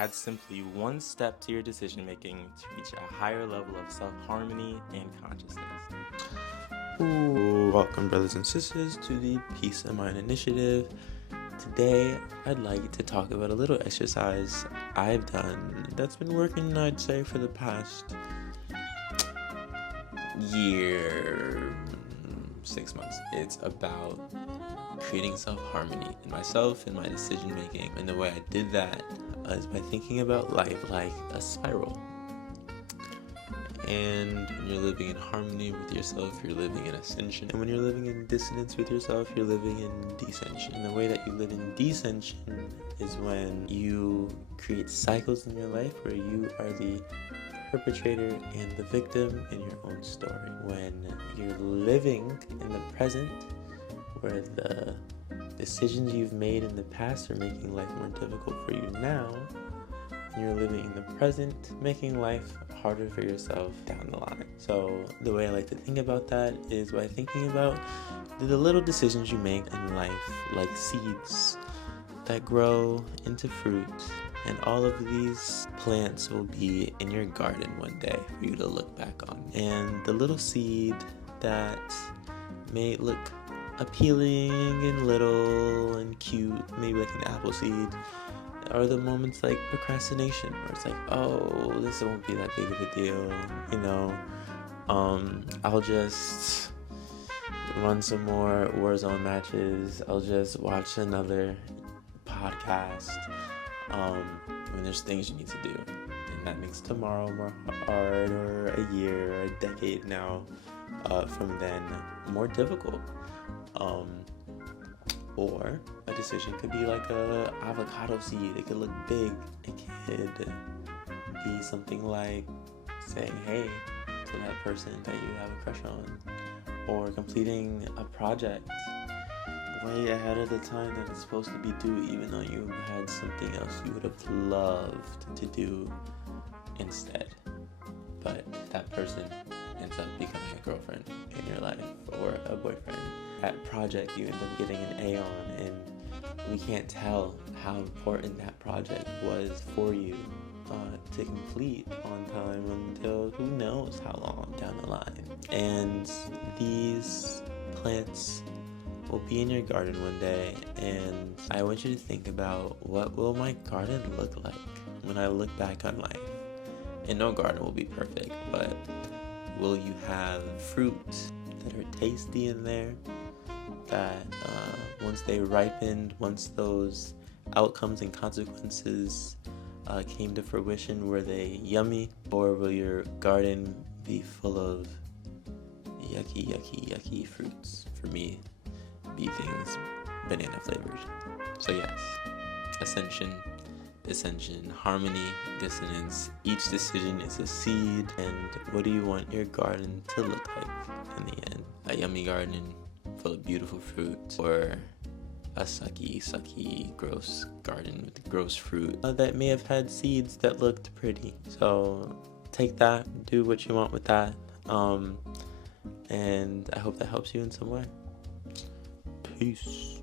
Add simply one step to your decision making to reach a higher level of self-harmony and consciousness. Welcome, brothers and sisters, to the Peace of Mind Initiative. Today, I'd like to talk about a little exercise I've done that's been working, I'd say, for the past year, 6 months. It's about creating self-harmony in myself and my decision making. And the way I did that is by thinking about life like a spiral. And when you're living in harmony with yourself, you're living in ascension. And when you're living in dissonance with yourself, you're living in descension. And the way that you live in descension is when you create cycles in your life where you are the perpetrator and the victim in your own story. When you're living in the present, where the decisions you've made in the past are making life more difficult for you now, and you're living in the present, making life harder for yourself down the line. So the way I like to think about that is by thinking about the little decisions you make in life, like seeds that grow into fruit. And all of these plants will be in your garden one day for you to look back on. And the little seed that may look appealing and little and cute, maybe like an apple seed, are the moments like procrastination, where it's like, oh, this won't be that big of a deal, I'll just run some more Warzone matches, I'll just watch another podcast, when there's things you need to do, and that makes tomorrow more hard, or a year, or a decade now from then more difficult. Or a decision could be like a avocado seed. It could look big. It could be something like saying hey to that person that you have a crush on, or completing a project way ahead of the time that it's supposed to be due, even though you had something else you would have loved to do instead. But that person ends up becoming a girlfriend in your life, or a boyfriend. That project you end up getting an A on, and we can't tell how important that project was for you to complete on time until who knows how long down the line. And these plants will be in your garden one day, and I want you to think about, what will my garden look like when I look back on life? And no garden will be perfect, but will you have fruit that are tasty in there, that once they ripened, once those outcomes and consequences came to fruition, were they yummy? Or will your garden be full of yucky fruits? For me, be things banana flavored. So yes, ascension, dissension, harmony, dissonance. Each decision is a seed. And what do you want your garden to look like in the end? A yummy garden full of beautiful fruit, or a sucky, gross garden with gross fruit that may have had seeds that looked pretty? So take that, do what you want with that, and I hope that helps you in some way. Peace.